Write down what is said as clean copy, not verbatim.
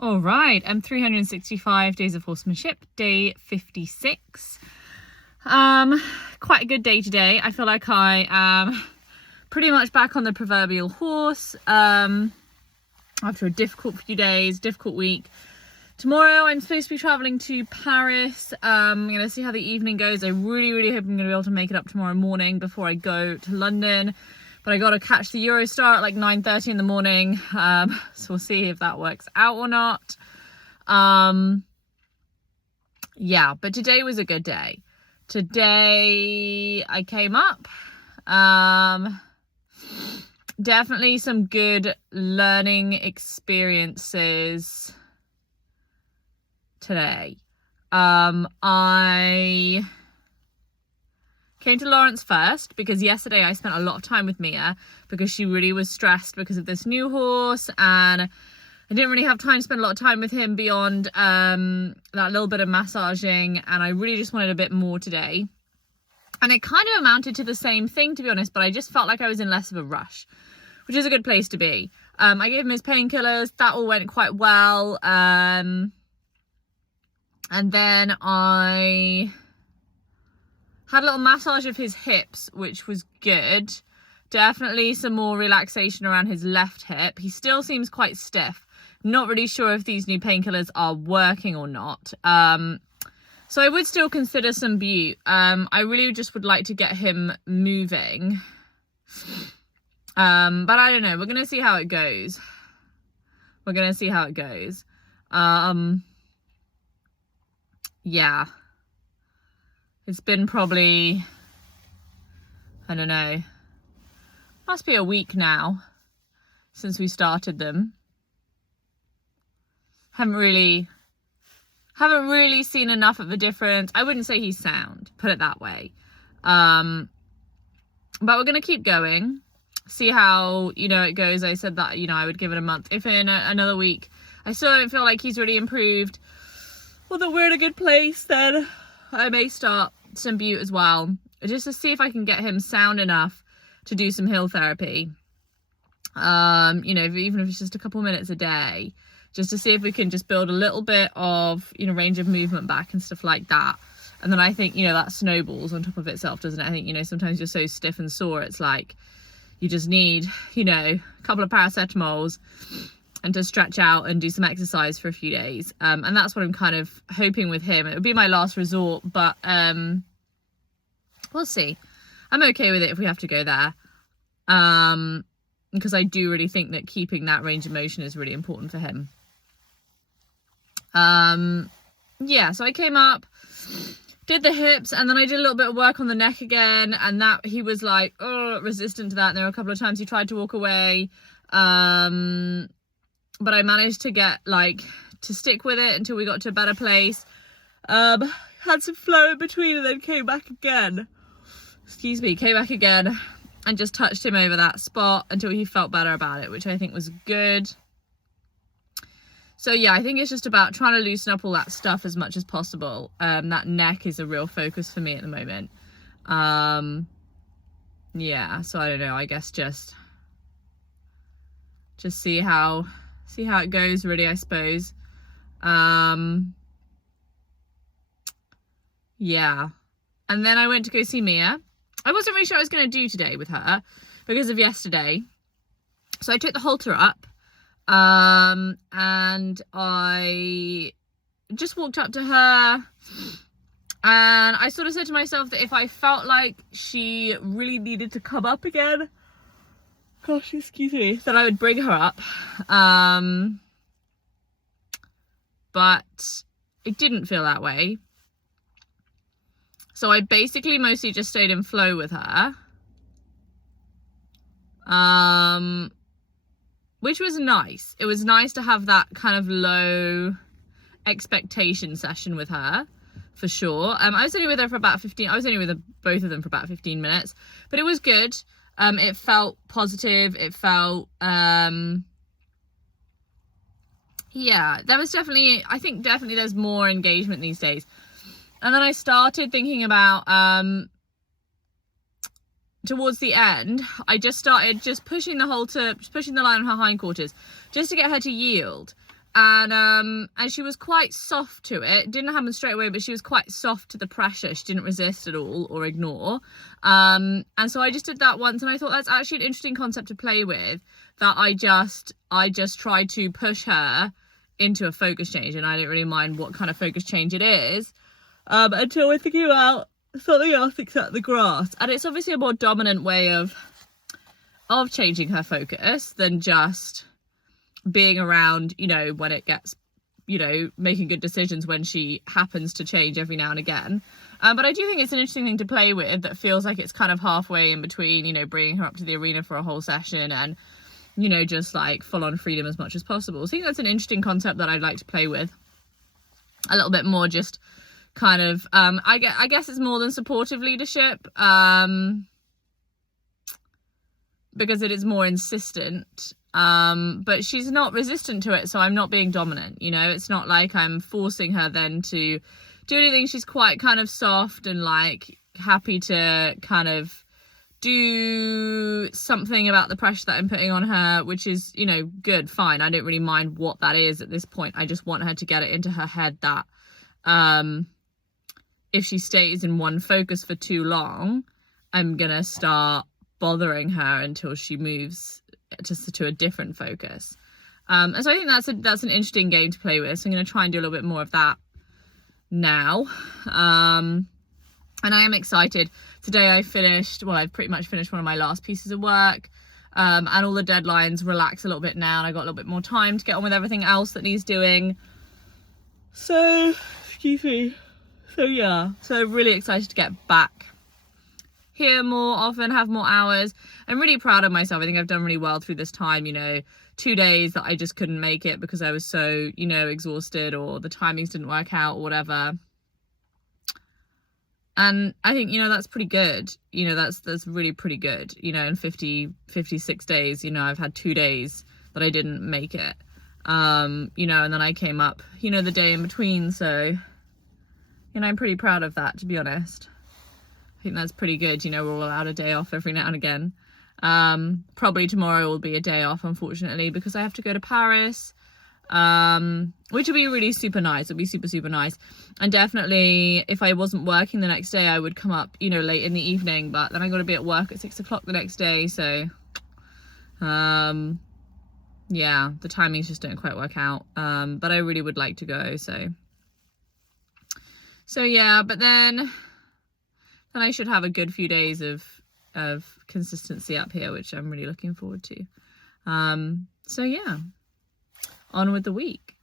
All right, 365 Days of Horsemanship, day 56. Quite a good day today. I feel like I am pretty much back on the proverbial horse after a difficult few days, difficult week. Tomorrow I'm supposed to be traveling to Paris. I'm going to see how the evening goes. I really hope I'm going to be able to make it up tomorrow morning before I go to London. But I got to catch the Eurostar at like 9:30 in the morning. So we'll see if that works out or not. Yeah, but today was a good day. Today I came up. Definitely some good learning experiences today. I came to Lawrence first because yesterday I spent a lot of time with Mia because she really was stressed because of this new horse, and I didn't really have time to spend a lot of time with him beyond that little bit of massaging, and I really just wanted a bit more today. And it kind of amounted to the same thing, to be honest, but I just felt like I was in less of a rush, which is a good place to be. I gave him his painkillers. That all went quite well. And then I had a little massage of his hips, which was good. Definitely some more relaxation around his left hip. He still seems quite stiff. Not really sure if these new painkillers are working or not. So I would still consider some butte. I really just would like to get him moving. But I don't know. We're going to see how it goes. Yeah. It's been probably, I don't know, must be a week now since we started them. Haven't really seen enough of a difference. I wouldn't say he's sound, put it that way. But we're going to keep going, see how, it goes. I said that, I would give it a month. If in another week I still don't feel like he's really improved, or that we're in a good place, then I may start some butte as well, just to see if I can get him sound enough to do some hill therapy. Even if it's just a couple minutes a day, just to see if we can just build a little bit of, range of movement back and stuff like that. And then I think, that snowballs on top of itself, doesn't it? I think, sometimes you're so stiff and sore, it's like you just need, a couple of paracetamols and to stretch out and do some exercise for a few days. And that's what I'm kind of hoping with him. It would be my last resort, but we'll see. I'm okay with it if we have to go there. Because I do really think that keeping that range of motion is really important for him. Yeah, so I came up, did the hips, and then I did a little bit of work on the neck again, and that he was like, resistant to that. And there were a couple of times he tried to walk away. But I managed to get to stick with it until we got to a better place. Had some flow in between and then came back again and just touched him over that spot until he felt better about it, which I think was good. So yeah, I think it's just about trying to loosen up all that stuff as much as possible. That neck is a real focus for me at the moment. Yeah, so I don't know, I guess just see how it goes, really, I suppose. Yeah. And then I went to go see Mia. I wasn't really sure what I was going to do today with her because of yesterday. So I took the halter up, and I just walked up to her, and I sort of said to myself that if I felt like she really needed to come up again, gosh, excuse me, that I would bring her up. But it didn't feel that way. So I basically mostly just stayed in flow with her. Which was nice. It was nice to have that kind of low expectation session with her, for sure. I was only with her for about 15, I was only with both of them for about 15 minutes, but it was good. It felt positive. It felt, yeah, there was definitely, I think definitely there's more engagement these days. And then I started thinking about, towards the end, I just started pushing the halter, pushing the line on her hindquarters, just to get her to yield. and she was quite soft to it. Didn't happen straight away, but she was quite soft to the pressure. She didn't resist at all or ignore. And so I just did that once, and I thought that's actually an interesting concept to play with, that I just tried to push her into a focus change, and I don't really mind what kind of focus change it is, until we're thinking about something else except the grass. And it's obviously a more dominant way of changing her focus than just being around, you know, when it gets, you know, making good decisions when she happens to change every now and again. But I do think it's an interesting thing to play with that feels like it's kind of halfway in between, you know, bringing her up to the arena for a whole session and, you know, just like full on freedom as much as possible. So I think that's an interesting concept that I'd like to play with a little bit more, just kind of, I guess it's more than supportive leadership, because it is more insistent. But she's not resistant to it, so I'm not being dominant, you know. It's not like I'm forcing her then to do anything. She's quite kind of soft and like happy to kind of do something about the pressure that I'm putting on her, which is, you know, good, fine. I don't really mind what that is at this point. I just want her to get it into her head that if she stays in one focus for too long, I'm gonna start bothering her until she moves to a different focus. And so I think that's an interesting game to play with. So I'm going to try and do a little bit more of that now. And I am excited. Today I've pretty much finished one of my last pieces of work. And all the deadlines relax a little bit now, and I got a little bit more time to get on with everything else that needs doing. So, excuse me. So yeah, so really excited to get back here more often, have more hours. I'm really proud of myself. I think I've done really well through this time, you know, 2 days that I just couldn't make it because I was so, you know, exhausted, or the timings didn't work out or whatever. And I think, you know, that's pretty good. You know, that's really pretty good. You know, in 56 days, you know, I've had 2 days that I didn't make it. You know, and then I came up, you know, the day in between. So, you know, I'm pretty proud of that, to be honest. I think that's pretty good. You know, we're all allowed a day off every now and again. Probably tomorrow will be a day off, unfortunately, because I have to go to Paris, which will be really super nice. It'll be super nice. And definitely, if I wasn't working the next day, I would come up, you know, late in the evening, but then I got to be at work at 6 o'clock the next day. So, yeah, the timings just don't quite work out. But I really would like to go. So yeah, but then I should have a good few days of consistency up here, which I'm really looking forward to. So yeah, on with the week.